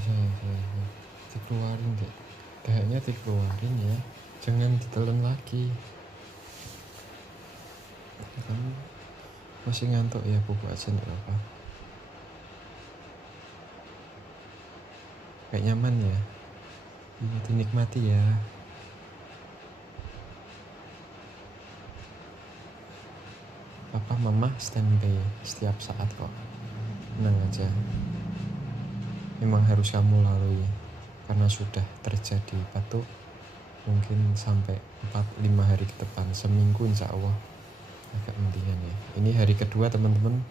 Saya. Dikeluarin deh. Dahaknya dikeluarin ya. Jangan ditelan lagi. Kamu masih ngantuk ya, bubuk aja enggak apa-apa. Kayak nyaman ya. Iya, dinikmati ya. Papa mama standby setiap saat kok. Tenang aja. Memang harus kamu lalui karena sudah terjadi batuk mungkin sampai 4-5 hari ke depan, seminggu insya Allah agak mendingan ya. Ini hari kedua teman-teman,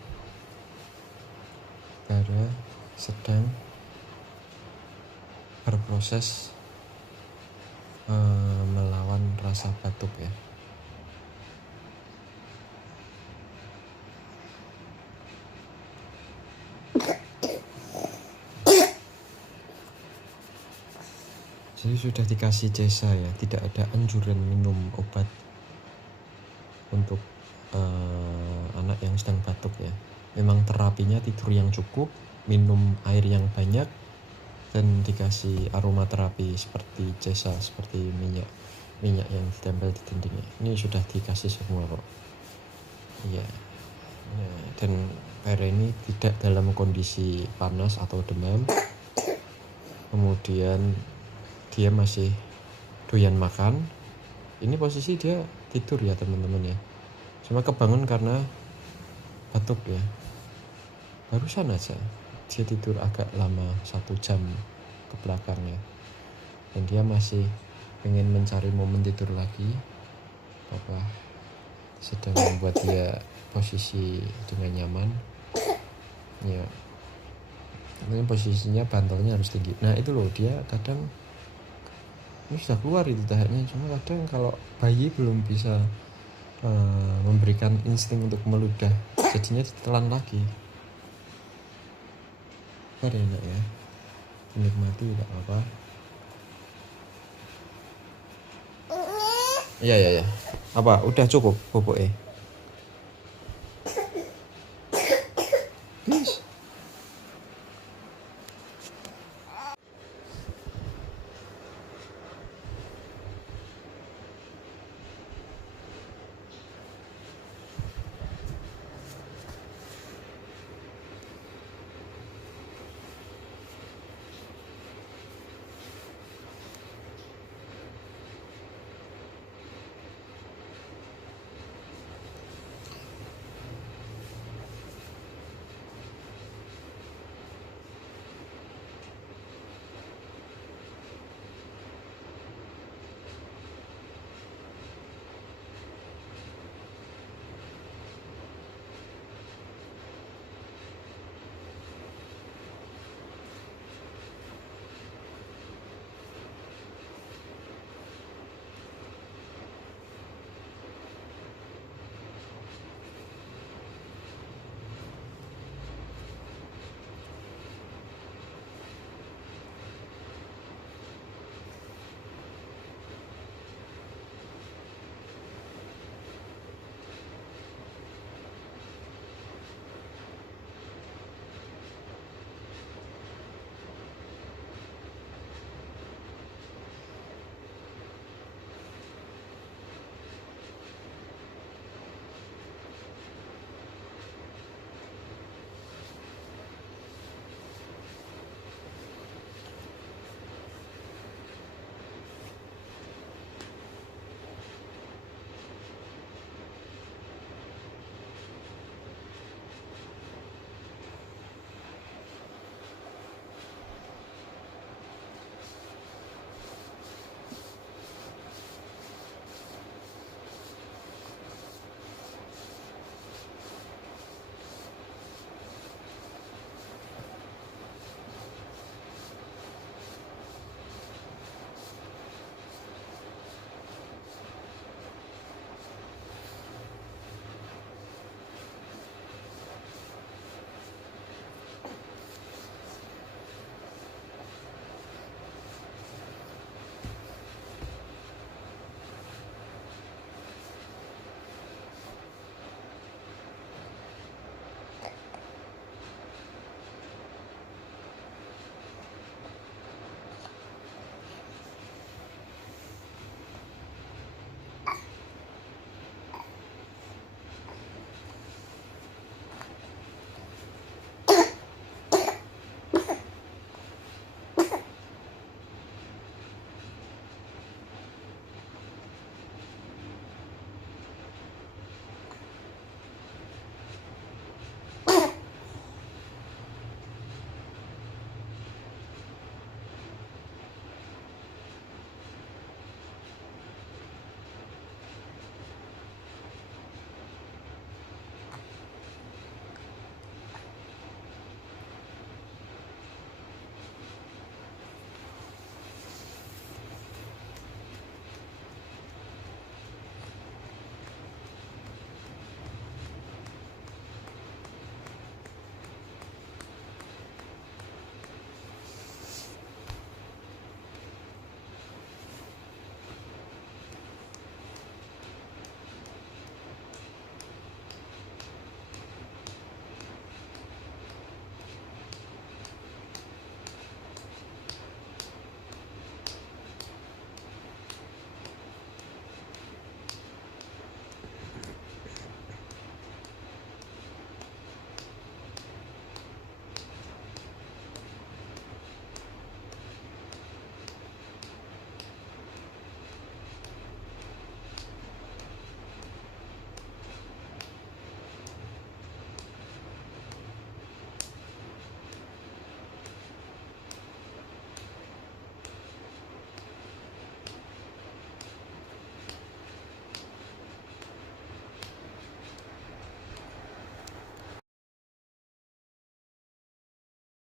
Bara sedang berproses melawan rasa batuk ya. Jadi sudah dikasih jasa ya, tidak ada anjuran minum obat untuk anak yang sedang batuk ya. Memang terapinya tidur yang cukup, minum air yang banyak, dan dikasih aromaterapi seperti jasa, seperti minyak yang ditempel di dindingnya. Ini sudah dikasih semua kok. Iya. Ya, dan Vera ini tidak dalam kondisi panas atau demam. Kemudian dia masih doyan makan. Ini posisi dia tidur ya teman-teman ya. Cuma kebangun karena batuk ya. Barusan aja dia tidur agak lama, 1 jam ke belakang ya. Dan dia masih pengen mencari momen tidur lagi. Papa sedang membuat dia posisi dengan nyaman ya. Ini posisinya bantalnya harus tinggi. Nah itu loh, dia kadang ini sudah keluar itu dahaknya. Cuma kadang kalau bayi belum bisa memberikan insting untuk meludah, jadinya ditelan lagi. Ada enak ya, menikmati tidak apa-apa. Iya. Apa? Udah cukup bobok